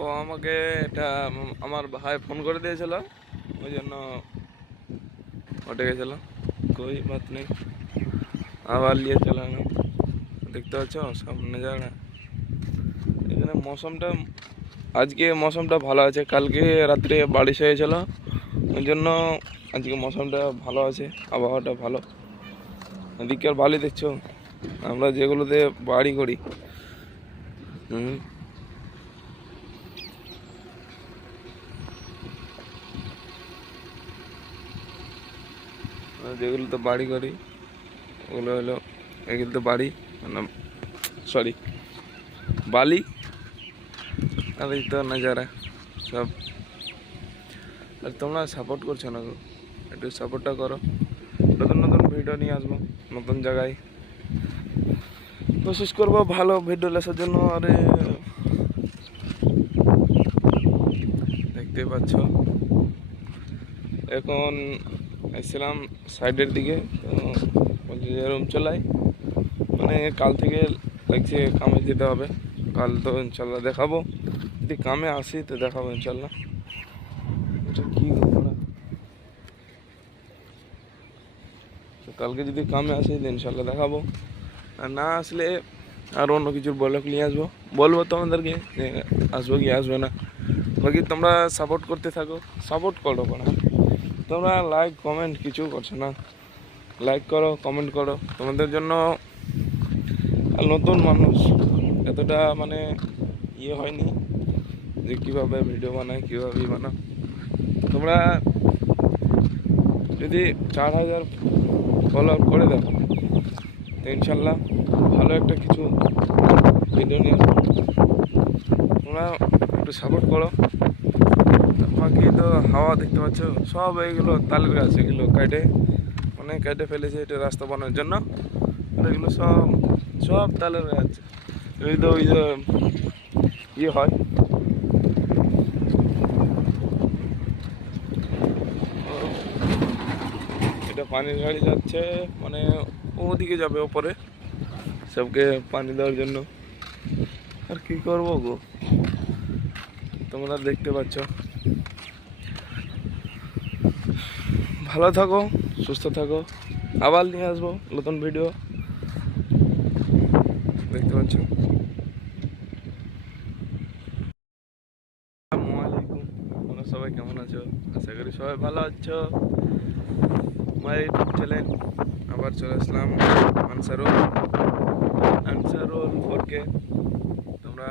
ও আমাকে এটা আমার ভাই ফোন করে দিয়েছিল, ওই জন্য উঠে গেছিল। कोई बात नहीं, আবার নিয়ে চলে এলাম। দেখতে পাচ্ছ সামনে যারা এখানে মৌসুমটা, আজকে মৌসুমটা ভালো আছে। কালকে রাত্রে বারিশ হয়েছিল, ওই জন্য আজকে মৌসুমটা ভালো আছে, আবহাওয়াটা ভালো। এদিকের বালি দেখছো, আমরা যেগুলোতে বাড়ি করি যেগুলোতে বাড়ি করি ওগুলো হলো, এগুলোতে বাড়ি মানে সরি বালি। আর এই তো নজারা সব। আর তোমরা সাপোর্ট করছো না গো, একটু সাপোর্টটা করো। নতুন নতুন ভিডিও নিয়ে আসবো, নতুন জায়গায় কোশিশ করবো ভালো ভিডিও আসার জন্য। আরে দেখতে পাচ্ছ এখন এসেছিলাম সাইডের দিকে, তো বলছি যে রুম চলাই, মানে কাল থেকে লাগছে কামে যেতে হবে। কাল তো ইনশাল্লাহ দেখাবো, যদি কামে আসি তো দেখাবো ইনশাল্লাহ। এটা কী ঘটনা, তো কালকে যদি কামে আসি তো ইনশাল্লাহ দেখাবো, আর না আসলে আর অন্য কিছুর ব্লগ নিয়ে আসবো, বলবো তোমাদেরকে যে আসবো কি আসবে না। বাকি তোমরা সাপোর্ট করতে থাকো, সাপোর্ট করো না, তোমরা লাইক কমেন্ট কিছু করছো না। লাইক করো, কমেন্ট করো, তোমাদের জন্য। আর নতুন মানুষ এতটা মানে ইয়ে হয়নি যে কীভাবে ভিডিও বানায়, কীভাবে বানাও। তোমরা যদি 4000 ফলো করে দাও তো ইনশাল্লাহ ভালো একটা কিছু ভিডিও নিয়ে আসবো। তোমরা একটু সাপোর্ট করো। বাকি তো হাওয়া দেখতে পাচ্ছ, সব এইগুলো তালের গাছ, এগুলো কেটে ফেলেছে এটা রাস্তা বানানোর জন্য। এগুলো সব সব তালের গাছ। ওই যে ইয়ে হয়, এটা পানির গাড়ি যাচ্ছে, মানে ওদিকে যাবে ওপরে সবকে পানি দেওয়ার জন্য। আর কি করবো গো, তোমরা দেখতে পাচ্ছ। ভালো থাকো, সুস্থ থাকো, আবার নিয়ে আসবো নতুন ভিডিও। দেখতে পাচ্ছ। আসসালামু আলাইকুম, তোমরা সবাই কেমন আছো? আশা করি সবাই ভালো আছো। আমার ইউটিউব চ্যানেল আবার চলে আসলাম, আনসারুল 4K। তোমরা